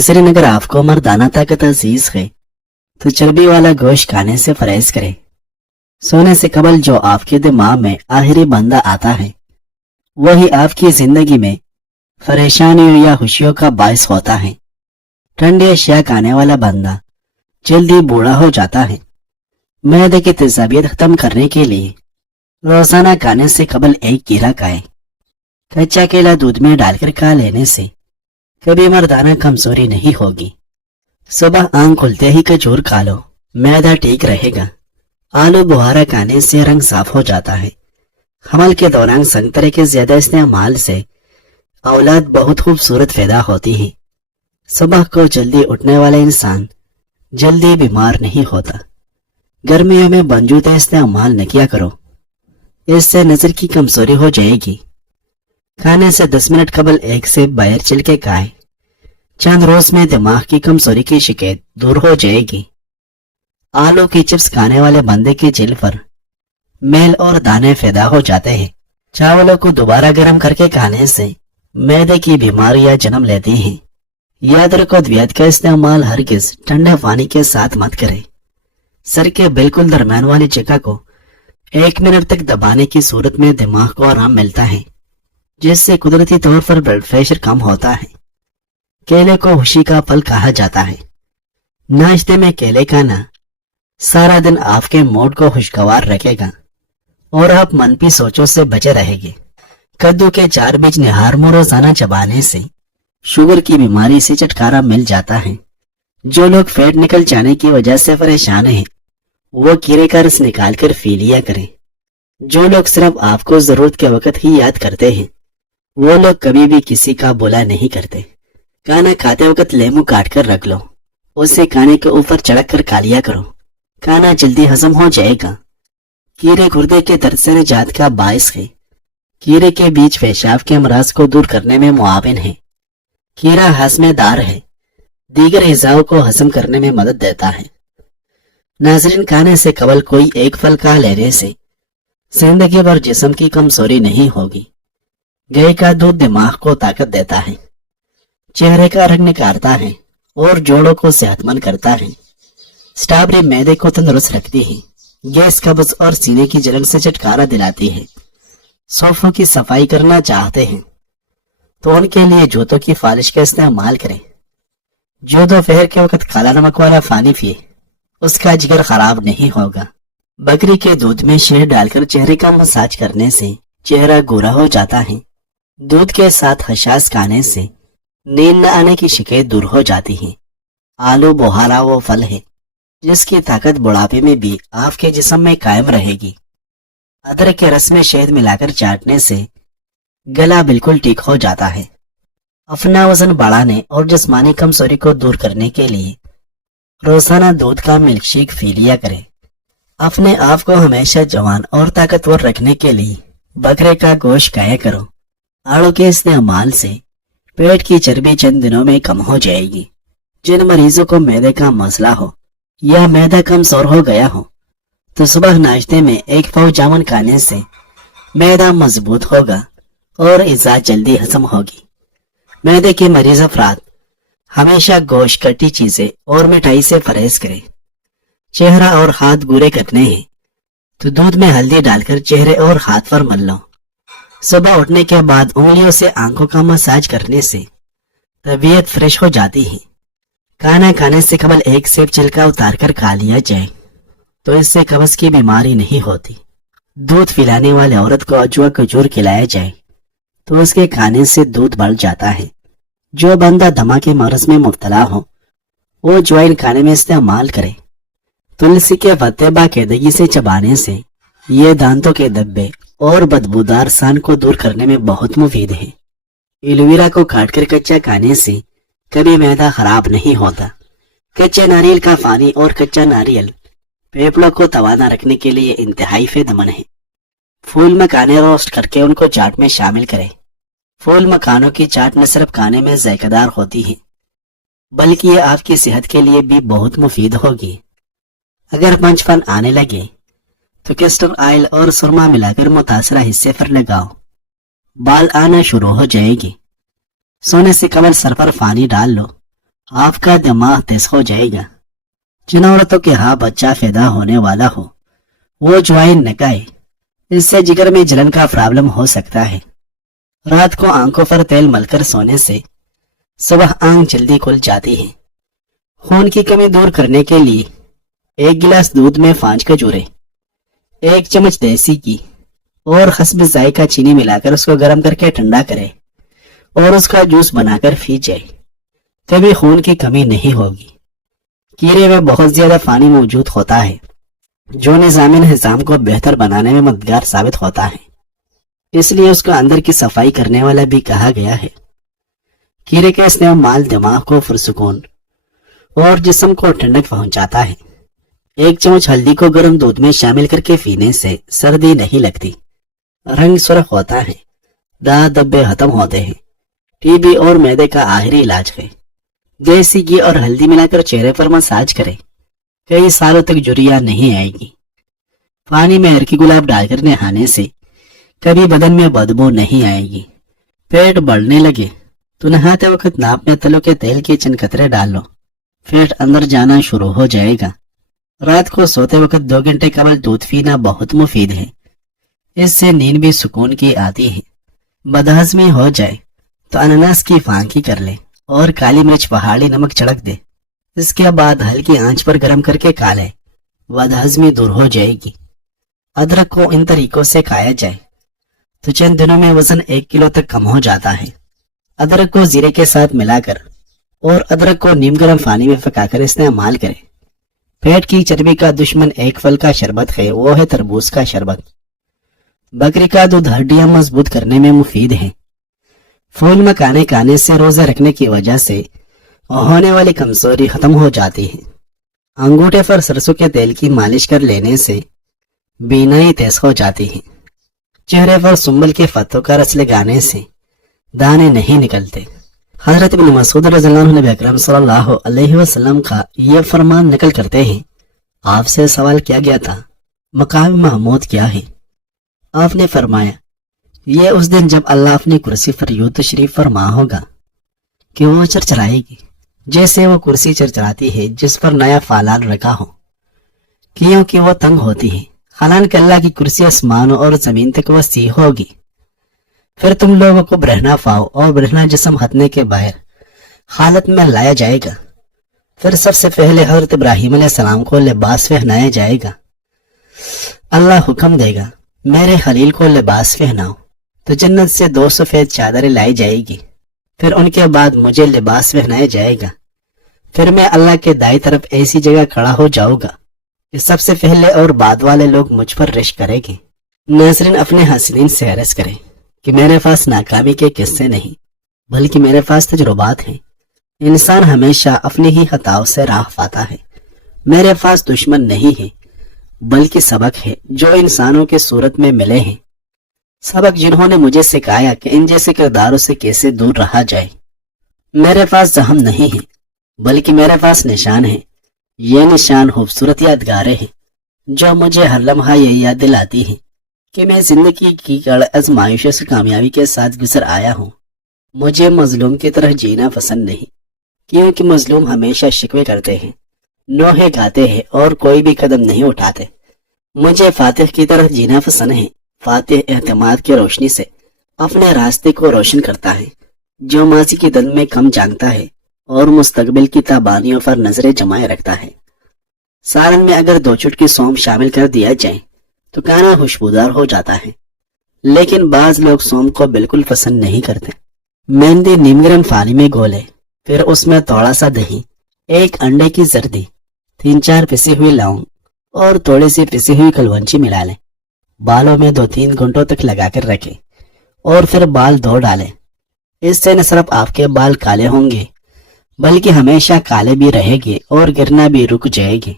नाज़रीन, अगर आपको मर्दाना ताकत अजीज है तो चर्बी वाला गोश्त खाने से परहेज करें। सोने से कबल जो आपके दिमाग में आखिरी बंदा आता है वही आपकी जिंदगी में परेशानियों या खुशियों का बायस होता है। ठंडी अशिया खाने वाला बंदा जल्दी बूढ़ा हो जाता है। मैदे की तेजाबियत खत्म करने के लिए रोजाना खाने से कबल एक कीड़ा खाएं। कच्चा केला दूध में डालकर खा लेने से कभी मर्दाना कमजोरी नहीं होगी। सुबह आंख खुलते ही खजूर खा लो, मैदा ठीक रहेगा। आलू बुहारा खाने से रंग साफ हो जाता है। हमल के दौरान संतरे के ज्यादा इस्तेमाल से औलाद बहुत खूबसूरत पैदा होती है। सुबह को जल्दी उठने वाला इंसान जल्दी बीमार नहीं होता। गर्मियों में बंजूते इस्तेमाल न किया करो, इससे नजर की कमजोरी हो जाएगी। खाने से 10 मिनट कबल एक से बाहर चल के खाएं। चंद रोज में दिमाग की कमजोरी की शिकायत दूर हो जाएगी। आलू की चिप्स खाने वाले बंदे की जेल पर मेल और दाने पैदा हो जाते हैं। चावलों को दोबारा गर्म करके खाने से मैदे की बीमारियां जन्म लेती हैं। याद रखो, द्वियात का इस्तेमाल हरगिज ठंडे पानी के साथ मत करें। सर के बिल्कुल दरम्यान वाली जगह को 1 मिनट तक दबाने की सूरत में दिमाग को आराम मिलता है, जिससे कुदरती तौर पर ब्लड प्रेशर कम होता है। केले को खुशी का फल कहा जाता है। नाश्ते में केले खाना सारा दिन आपके मूड को खुशगवार रखेगा और आप मनफी सोचों से बचे रहेंगे। कद्दू के 4 बीज निहार में रोजाना चबाने से शुगर की बीमारी से छुटकारा मिल जाता है। जो लोग फैट निकल जाने की वजह से परेशान हैं वो कीड़े का रस निकाल कर पी लिया करें। जो लोग सिर्फ आपको जरूरत के वक्त ही याद करते हैं वो लोग कभी भी किसी का बुरा नहीं करते। खाना खाते वक्त लेमू काट कर रख लो, उसे खाने के ऊपर चढ़क कर खा लिया करो। खाना जल्दी हजम हो जाएगा। कीड़े गुर्दे के दर्द से निजात का बायस है। कीड़े के बीच पेशाब के अमराज को दूर करने में मुआविन है। कीड़ा हजमेदार है, दीगर हिजाओं को हजम करने में मदद देता है। नाजरीन, खाने से कबल कोई एक फल खा लेने से जिंदगी भर जिस्म की कमजोरी नहीं होगी। गाय का दूध दिमाग को ताकत देता है, चेहरे का रंग निखारता है और जोड़ों को सेहतमंद करता है। स्ट्रॉबेरी मैदे को तंदुरुस्त रखती है, गैस, कब्ज और सीने की जलन से छुटकारा दिलाती है। सोफों की सफाई करना चाहते हैं तो उनके लिए जूतों की फालिश का इस्तेमाल करें। जो दोपहर के वक्त काला नमक वाला पानी पिए उसका जिगर खराब नहीं होगा। बकरी के दूध में शहद डालकर चेहरे का मसाज करने से चेहरा गोरा हो जाता है। दूध के साथ हशास खाने से नींद न आने की शिकायत दूर हो जाती है। आलू बुहारा वो फल है जिसकी ताकत बुढ़ापे में भी आपके जिस्म में कायम रहेगी। अदरक के रस में शहद मिलाकर चाटने से गला बिल्कुल ठीक हो जाता है। अपना वजन बढ़ाने और जिस्मानी कमजोरी को दूर करने के लिए रोजाना दूध का मिल्कशेक पी लिया करें। अपने आप को हमेशा जवान और ताकतवर रखने के लिए बकरे का गोश्त खाया करो। आड़ू के इस्तेमाल से पेट की चर्बी चंद दिनों में कम हो जाएगी। जिन मरीजों को मैदे का मसला हो या मैदा कमजोर हो गया हो तो सुबह नाश्ते में 1 पाव जामुन खाने से मैदा मजबूत होगा और इज़ा जल्दी हजम होगी। मैदे के मरीज अफराद हमेशा गोश्त, कटी चीजें और मिठाई से परहेज करें। चेहरा और हाथ गोरे करने हैं तो दूध में हल्दी डालकर चेहरे और हाथ पर मल लो। सुबह उठने के बाद उंगलियों से आंखों का मसाज करने से तबीयत फ्रेश हो जाती है। खाना खाने से कबल 1 सेब छिलका उतार कर खा लिया जाए तो इससे कब्ज की बीमारी नहीं होती। दूध पिलाने वाले औरत को अजवा खजूर खिलाया जाए तो उसके खाने से दूध बढ़ जाता है। जो बंदा दमा के मरज में मुब्तला हो वो ज्वाइन खाने में इस्तेमाल करे। तुलसी के पत्ते बाकायदगी से चबाने से ये दांतों के धब्बे और बदबूदार सान को दूर करने में बहुत मुफीद है। एलोवेरा को काटकर कच्चा खाने से कभी मैदा खराब नहीं होता। कच्चे नारियल का पानी और कच्चा नारियल फेफड़ों को तवाना रखने के लिए इंतहाई फायदेमंद है। फूल मखाने रोस्ट करके उनको चाट में शामिल करें। फूल मखानों की चाट न सिर्फ खाने में जायकेदार होती है बल्कि ये आपकी सेहत के लिए भी बहुत मुफीद होगी। अगर पंचपन आने लगे तो कैस्टर ऑयल और सुरमा मिलाकर मुतासरा हिस्से पर लगाओ, बाल आना शुरू हो जाएगी। सोने से कबल सर पर पानी डाल लो آپ کا دماغ تیز ہو جائے گا۔ جن عورتوں کے ہاں بچہ پیدا ہونے والا ہو وہ جوائن نہ کھائے، اس سے جگر میں جلن کا پرابلم ہو سکتا ہے۔ رات کو آنکھوں پر تیل مل کر سونے سے صبح آنکھ جلدی کھل جاتی ہے۔ خون کی کمی دور کرنے کے لیے 1 گلاس دودھ میں 5 کھجوریں، 1 چمچ دیسی گھی اور حسب ذائقہ چینی ملا کر اس کو گرم کر کے ٹھنڈا کرے اور اس کا جوس بنا کر پی جائے، کبھی خون کی کمی نہیں ہوگی۔ کیڑے میں بہت زیادہ پانی موجود ہوتا ہے جو نظام کو بہتر بنانے میں مددگار ثابت ہوتا ہے، اس لیے اس کو اندر کی صفائی کرنے والا بھی کہا گیا ہے۔ کیڑے کا استعمال دماغ کو پرسکون اور جسم کو ٹھنڈک پہنچاتا ہے۔ 1 چمچ ہلدی کو گرم دودھ میں شامل کر کے پینے سے سردی نہیں لگتی، رنگ سرخ ہوتا ہے، دانت دبے ختم ہوتے ہیں۔ ٹی بی اور معدے کا آخری علاج ہے۔ دیسی گھی اور ہلدی ملا کر چہرے پر مساج کرے، کئی سالوں تک جھریاں نہیں آئے گی۔ پانی میں ہرکی گلاب ڈال کر نہانے سے کبھی بدن میں بدبو نہیں آئے گی۔ پیٹ بڑھنے لگے تو نہاتے وقت ناپ میں تلوں کے تیل کے چند قطرے ڈال لو، پیٹ اندر جانا شروع ہو جائے گا۔ رات کو سوتے وقت 2 گھنٹے قبل دودھ پینا بہت مفید ہے، اس سے نیند بھی سکون کی آتی ہے۔ بدہضمی ہو جائے تو انناس کی پھانکی کر لے اور کالی مرچ پہاڑی نمک چھڑک دے، اس کے بعد ہلکی آنچ پر گرم کر کے کھا لے، بدہضمی دور ہو جائے گی۔ ادرک کو ان طریقوں سے کھایا جائے تو چند دنوں میں وزن 1 کلو تک کم ہو جاتا ہے۔ ادرک کو زیرے کے ساتھ ملا کر اور ادرک کو نیم گرم پانی میں پکا کر استعمال کرے۔ پیٹ کی چربی کا دشمن ایک پھل کا شربت ہے، وہ ہے تربوز کا شربت۔ بکری کا دودھ ہڈیاں مضبوط کرنے میں مفید ہے۔ پھول مکھانے کھانے سے روزہ رکھنے کی وجہ سے ہونے والی کمزوری ختم ہو جاتی ہے۔ انگوٹھے پر سرسوں کے تیل کی مالش کر لینے سے بینائی تیز ہو جاتی ہے۔ چہرے پر سنبل کے پتوں کا رس لگانے سے دانے نہیں نکلتے۔ حضرت ابن مسعود رضی اللہ عنہ نبی اکرم صلی اللہ علیہ وسلم کا یہ فرمان نقل کرتے ہیں، آپ سے سوال کیا گیا تھا مقام محمود کیا ہے؟ آپ نے فرمایا یہ اس دن جب اللہ اپنی کرسی پر یوں تشریف فرما ہوگا کہ وہ چرچرائے گی جیسے وہ کرسی چرچراتی ہے جس پر نیا فالان رکھا ہو، کیونکہ وہ تنگ ہوتی ہے۔ حالانکہ اللہ کی کرسی آسمانوں اور زمین تک وسیع ہوگی۔ پھر تم لوگوں کو برہنہ پاؤ اور برہنہ جسم ہتنے کے باہر حالت میں لایا جائے گا۔ پھر سب سے پہلے حضرت ابراہیم علیہ السلام کو لباس پہنایا جائے گا۔ اللہ حکم دے گا میرے خلیل کو لباس پہناؤ، تو جنت سے 2 سفید چادریں لائی جائے گی۔ پھر ان کے بعد مجھے لباس پہنایا جائے گا۔ پھر میں اللہ کے دائیں طرف ایسی جگہ کھڑا ہو جاؤں گا کہ سب سے پہلے اور بعد والے لوگ مجھ پر رشک کریں گے۔ ناظرین اپنے حاصلین سے عرض کریں کہ میرے پاس ناکامی کے قصے نہیں بلکہ میرے پاس تجربات ہیں۔ انسان ہمیشہ اپنی ہی خطاؤں سے راہ پاتا ہے۔ میرے پاس دشمن نہیں ہے بلکہ سبق ہے جو انسانوں کے صورت میں ملے ہیں، سبق جنہوں نے مجھے سکھایا کہ ان جیسے کرداروں سے کیسے دور رہا جائے۔ میرے پاس زخم نہیں ہے بلکہ میرے پاس نشان ہے، یہ نشان خوبصورت یادگاریں ہیں جو مجھے ہر لمحہ یہ یاد دلاتی ہیں کہ میں زندگی کی کڑ آزمائشوں سے کامیابی کے ساتھ گزر آیا ہوں۔ مجھے مظلوم کی طرح جینا پسند نہیں، کیونکہ مظلوم ہمیشہ شکوے کرتے ہیں، نوحے گاتے ہیں اور کوئی بھی قدم نہیں اٹھاتے۔ مجھے فاتح کی طرح جینا پسند ہے۔ فاتح اعتماد کی روشنی سے اپنے راستے کو روشن کرتا ہے، جو ماضی کی دل میں کم جانتا ہے اور مستقبل کی تابانیوں پر نظریں جمائے رکھتا ہے۔ سالن میں اگر 2 چٹکی سونف شامل کر دیا جائے تو کھانا خوشبودار ہو جاتا ہے، لیکن بعض لوگ سونف کو بالکل پسند نہیں کرتے۔ مہندی نیم گرم پانی میں گھولے، پھر اس میں تھوڑا سا دہی، 1 انڈے کی زردی، 3-4 پسی ہوئی لونگ اور تھوڑی سی پسی ہوئی کلونچی ملا لیں۔ بالوں میں 2-3 گھنٹوں تک لگا کر رکھیں اور پھر بال دھو ڈالیں۔ اس سے نہ صرف آپ کے بال کالے ہوں گے بلکہ ہمیشہ کالے بھی رہیں گے اور گرنا بھی رک جائے گی۔